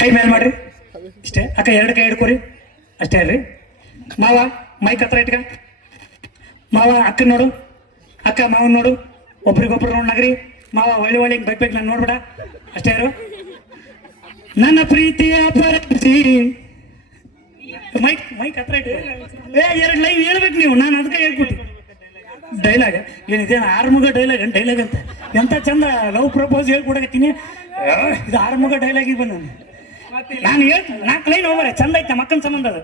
ಕೈ ಮೇಲೆ ಮಾಡ್ರಿ. ಇಷ್ಟೇ ಅಕ್ಕ, ಎರಡು ಕೈ ಹಿಡ್ಕೊರಿ. ಅಷ್ಟೇ ಅಲ್ರಿ. ಮಾವ ಮೈಕ್ ಹತ್ರ ಇಟ್ಕ. ಮಾವ ಅಕ್ಕ ನೋಡು. ಅಕ್ಕ, ಮಾವನ್ ನೋಡು. ಒಬ್ರಿಗೊಬ್ರು ನೋಡ್ ನಗ್ರಿ. ಮಾವ, ಒಳ್ಳೆ ಒಳ್ಳೆ ಹಿಂಗೆ ನಾನು ನೋಡ್ಬೇಡ. ಅಷ್ಟೇ ಯಾರು ನನ್ನ ಪ್ರೀತಿಯ ಪರಂಜಿ ಮೈಕ್ ಮೈಕ್ ಹತ್ರ ಇಟ್ಟು ಏ, ಎರಡು ಲೈವ್ ಹೇಳ್ಬೇಕು ನೀವು. ನಾನು ಅದಕ್ಕೆ ಹೇಳ್ಬಿಟ್ಟು ಡೈಲಾಗ್ ಏನಿದೆ? ಆರ್ಮುಗ ಡೈಲಾಗ್ ಡೈಲಾಗ್ ಅಂತ. ಎಂತ ಚಂದ ಲವ್ ಪ್ರಪೋಸ್ ಹೇಳ್ಕೊಡಕತ್ತೀನಿ. ಇದು ಡೈಲಾಗ್ ಡೈಲಾಗಿಗೆ ಬಂದ ನಾನು ಹೇಳ್ತೀನಿ ನಾಲ್ಕು ಲೈನ್ ಹೋಗ್ಬಾರೆ ಚಂದ ಐತೆ, ಮಕ್ಕನ ಸಂಬಂಧ ಅದು.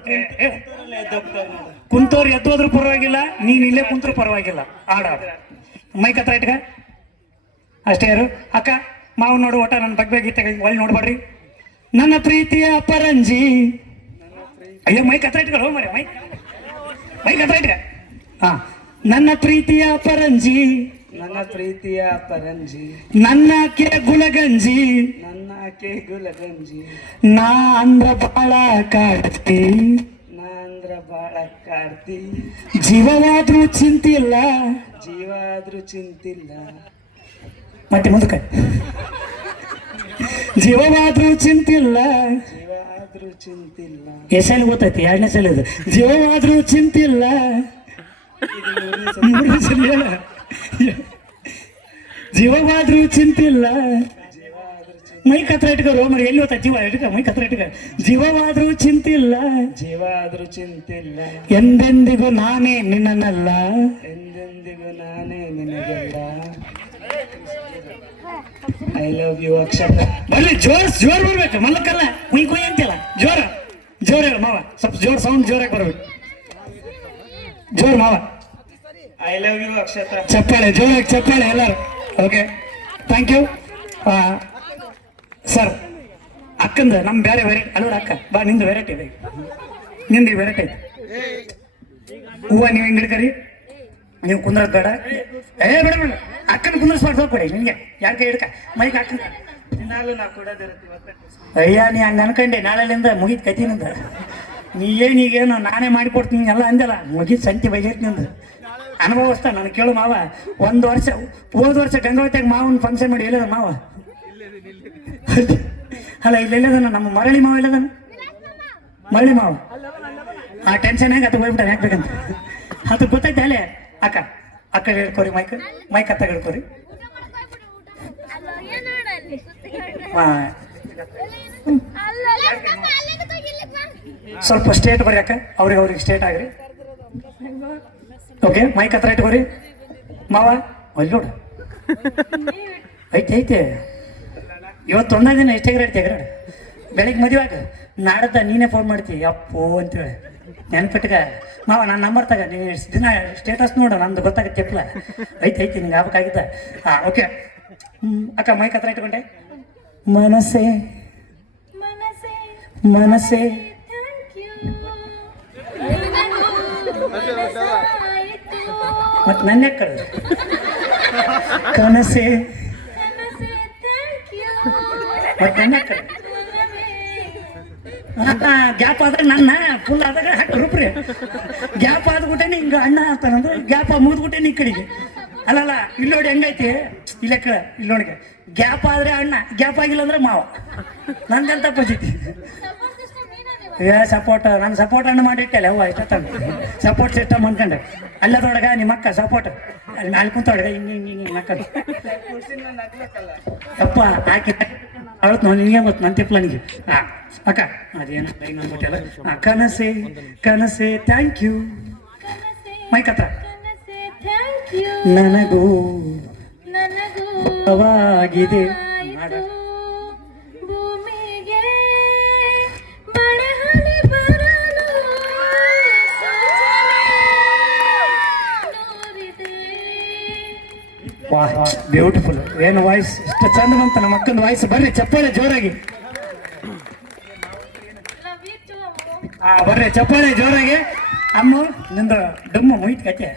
ಕುಂತವ್ರು ಎದ್ದೋದ್ರು ಪರವಾಗಿಲ್ಲ, ನೀನ್ ಇಲ್ಲೇ ಕುಂತ್ರು ಪರವಾಗಿಲ್ಲ. ಆಡ ಮೈಕ್ ಹತ್ರ ಇಟ್ಕ. ಅಷ್ಟೇ ಯಾರು ಅಕ್ಕ, ಮಾವು ನೋಡು ಒಟ್ಟ, ನನ್ನ ಬಗ್ಗೆ ಗೀತೆ ಒಳ್ಳೆ ನೋಡ್ಬೇಡ್ರಿ. ನನ್ನ ಪ್ರೀತಿಯ ಅಪರಂಜಿ. ಅಯ್ಯೋ, ಮೈಕ್ ಹತ್ರ ಇಟ್ಕೊಳ್ಳೋ ಮರೆ ಮೈಕ್. ಮೈಕ್ ಹತ್ರ ಇಟ್ಕ. ಹಾ. ನನ್ನ ಪ್ರೀತಿಯ ಪರಂಜಿ ನನ್ನ ಪ್ರೀತಿಯ ಪರಂಜಿ. ನನ್ನ ಕೆ ಗುಲಗಂಜಿ. ನನ್ನ ಆಕೆ ಗುಲಗಂಜಿ. ನಾ ಅಂದ್ರ ಬಾಳ ಕಾಡ್ತಿ. ನಾ ಅಂದ್ರ ಬಾಳ ಕಾಡ್ತಿ. ಜೀವವಾದ್ರೂ ಚಿಂತಿಲ್ಲ. ಜೀವ ಆದ್ರೂ ಚಿಂತಿಲ್ಲ. ಮತ್ತೆ ಮುಂದಕ್ಕೆ ಜೀವವಾದ್ರೂ ಚಿಂತಿಲ್ಲ. ಜೀವ ಆದ್ರೂ ಚಿಂತಿಲ್ಲ ಎಸೆಲ್ ಗೊತ್ತೈತಿ ಎರಡನೇ ಸಲ ಇದು. ಜೀವವಾದ್ರೂ ಚಿಂತಿಲ್ಲ. ಮೂರನೇ ಸಲ. ಹೇಳ. ಜೀವವಾದ್ರೂ ಚಿಂತಿಲ್ಲ. ಮೈ ಕತ್ರ ಇಟ್ಕೋ ಮರಿ ಎಲ್ಲಿ ಹೋಗ್ತಾ ಜೀವ ಇಟ್ಕ ಮೈ ಕತ್ರ ಇಟ್ಕ. ಜೀವವಾದ್ರೂ ಚಿಂತಿಲ್ಲ. ಜೀವ ಆದ್ರೂ ಚಿಂತಿಲ್ಲ. ಎಂದೆಂದಿಗೂ ನಾನೇ ನಿನ್ನನ್ನಲ್ಲ ಎಂದೆಂದಿಗೂ ನಾನೇ ನಿನ್ನಲ್ಲ ಐ ಲವ್ ಯು ಅಕ್ಷರ. ಬರ್ಲಿ ಜೋರ್ ಜೋರ್ ಬರ್ಬೇಕು ಮಲ್ಲಕ್ಕಲ್ಲ. ಕುಯ್ ಕುಯ್ ಅಂತಿಲ್ಲ ಜೋರ. ಜೋರ ಮಾವ ಸ್ವಲ್ಪ ಜೋರ್ ಸೌಂಡ್ ಜೋರಾಗಿ ಬರ್ಬೇಕು. ಜೋರ್ ಮಾವ. ಐ ಲವ್ ಯು ಅಕ್ಷತ ಚಪ್ಪಾಳೆ ಜೋರಾಗಿ ಚಪ್ಪಾಳೆ ಎಲ್ಲರೂ. ಓಕೆ ಥ್ಯಾಂಕ್ ಯು ಸರ್ ಅಕ್ಕಂದ ನಮ್ಮ ಬೇರೆ ವೆರೈಟಿ ಅಲ್ಲ ಅಕ್ಕ ಬಾ ನಿಂದು ವೆರೈಟಿ ಇದೆ. ನಿಂದು ವೆರೈಟಿ ಐತೆ ಹೂವ ನೀವು ಹಿಂಗೆ ಹಿಡ್ಕರಿ? ನೀವು ಕುಂದ್ರದ್ ಬೇಡ. ಏ ಬೇಡ ಬೇಡ ಅಕ್ಕನ ಕುಂದ್ರಸ್ಬಾರ್ದು ಕೊಡಿ ನಿಮಗೆ ಯಾರ ಕೈ ಹಿಡ್ಕ? ಮೈಕ್ ಅಕ್ಕನ ಅಯ್ಯ ನೀ ಹಂಗ ಅನ್ಕಂಡೆ. ನಾಳೆಲಿಂದ ಮುಗಿತ್ ಕತಿನಿಂದ ನೀ ಏನ್ ಈಗೇನು ನಾನೇ ಮಾಡಿಕೊಡ್ತೀನಿ ಎಲ್ಲ ಅಂದಲ್ಲ. ಮುಗಿತ್ ಸಂಖ್ಯೆ ಬಗೆಹರಿತ್ ನಿಂದು. ಅನುಭವಿಸ್ತ ನಾನು ಕೇಳು ಮಾವ ಒಂದು ವರ್ಷ ಹೋದ ವರ್ಷ ಗಂಗಾವತಿಯಾಗ ಮಾವನ್ ಫಂಕ್ಷನ್ ಮಾಡಿ ಎಲ್ಲದ ಮಾವ ಅಲ್ಲ ಇಲ್ಲ ಎಲ್ಲದನ ನಮ್ಮ ಮರಳಿ ಮಾವ ಎಲ್ಲದನ ಮರಳಿ ಮಾವ ಆ ಟೆನ್ಷನ್ ಆಗಿ ಅದು ಹೋಗ್ಬಿಟ್ಟ ಹಾಕ್ಬೇಕಂತ ಅದು ಗೊತ್ತೈತೆ ಅಲ್ಲೇ ಅಕ್ಕ ಅಕ್ಕ ಹೇಳ್ಕೊರಿ ಮೈಕ್ ಮೈಕ್ ಅತ್ತ ಹೇಳ್ಕೊರಿ ಸ್ವಲ್ಪ ಸ್ಟೇಟ್ ಬರ್ರಿ ಅಕ್ಕ ಅವ್ರಿಗೆ ಅವ್ರಿಗೆ ಸ್ಟೇಟ್ ಆಗ್ರಿ ಓಕೆ ಮೈಕ್ ಹತ್ರ ಇಟ್ಕೋರಿ. ಮಾವ ಅಲ್ಲಿ ನೋಡು. ಐತೆ ಐತೆ. ಇವತ್ತು ಒಂದೇ ದಿನ ಎಷ್ಟೇ ಗ್ರೇಡ್ ತೆಗ್ರಾಡ ಬೆಳಿಗ್ಗೆ ಮದುವೆ ಆಗ ನಾಡದ ನೀನೇ ಫೋನ್ ಮಾಡ್ತೀವಿ ಅಪ್ಪೋ ಅಂತೇಳಿ. ನೆನ್ಪಿಟ್ಕ ಮಾವ ನನ್ನ ನಂಬರ್ ತಗ. ನೀನು ಇಷ್ಟ್ ದಿನ ಸ್ಟೇಟಸ್ ನೋಡು ನಂದು ಗೊತ್ತಾಗುತ್ತೆ ಚಪ್ಲ. ಐತೆ ಐತಿ ನಿಂಗೆ ಆಗ್ಬೇಕಾಗಿದ್ದ. ಹಾಂ ಓಕೆ. ಅಕ್ಕ ಮೈಕ್ ಹತ್ರ ಇಟ್ಕೊಂಡೆ. ಮನಸ್ಸೇ. ಮನಸ್ಸೇ. ಮತ್ತೆ ನನ್ನ ಕಡೆ ಕನಸೆ. ಮತ್ತೆ ನನ್ನ ಕಡೆ ಗ್ಯಾಪ್ ಆದಾಗ ನನ್ನ ಫುಲ್ ಆದಾಗ ಹಾಕಿ ರೂಪ್ರಿ. ಗ್ಯಾಪ್ ಆದ್ಬಿಟ್ಟೆ ಹಿಂಗ ಅಣ್ಣ ಅಂತಾನಂದ್ರೆ ಗ್ಯಾಪ್ ಮುಗಿದ್ಬಿಟ್ಟೆ ಈ ಕಡೆಗೆ. ಅಲ್ಲಲ್ಲ, ಇಲ್ಲಿ ನೋಡಿ ಹೆಂಗೈತಿ? ಇಲ್ಲ ಕಳ, ಇಲ್ಲಿ ನೋಡಿ ಗ್ಯಾಪ್ ಆದ್ರೆ ಅಣ್ಣ, ಗ್ಯಾಪ್ ಆಗಿಲ್ಲ ಅಂದ್ರೆ ಮಾವ. ನಂದಂತ ಪರಿಸ್ಥಿತಿ? ಏ ಸಪೋರ್ಟ್ ನಾನು ಸಪೋರ್ಟ್ ಅನ್ನು ಮಾಡಿಟ್ಟಲ್ಲ ಅವ್ವ ಇಷ್ಟ ಸಪೋರ್ಟ್ ಸಿಸ್ಟಮ್ ಅನ್ಕೊಂಡೆ. ತೊಡಗ ನಿಮ್ಮ ಅಕ್ಕ ಸಪೋರ್ಟ್ ಅಲ್ಲಿ ಮ್ಯಾಲೆ ಕುಂತೊಳಗ ಹಿಂಗೆ ಹಿಂಗೆ ಹಿಂಗೆ ನಕ್ಕದು ಅಪ್ಪ ಹಾಕಿ ಅವತ್ತು ನಾನು ನಿನಗೆ ಗೊತ್ತು ನನ್ನ ತಿಪ್ಲನಿಗೆ ಹಾಂ ಅಕ್ಕ ಅದೇನು ಹಾಂ ಕನಸೆ ಕನಸೆ ಥ್ಯಾಂಕ್ ಯು ಮೈಕ್ ಹತ್ರ. ನನಗೂ ಅವಾಗಿದೆ ವಾಹ್ ಬ್ಯೂಟಿಫುಲ್ ಏನು ವಾಯ್ಸ್ ಇಷ್ಟು ಚಂದ ಬಂತ ನಮ್ಮ ಅಕ್ಕನ ವಾಯ್ಸ್ ಬರ್ರಿ, ಚಪ್ಪಾಳೆ ಜೋರಾಗಿ. ಆ, ಬರ್ರಿ, ಚಪ್ಪಾಳೆ ಜೋರಾಗಿ. ಅಮ್ಮ, ನಿಂದ ಡಮ್ಮ ಮುಗಿತ್ ಕತೆ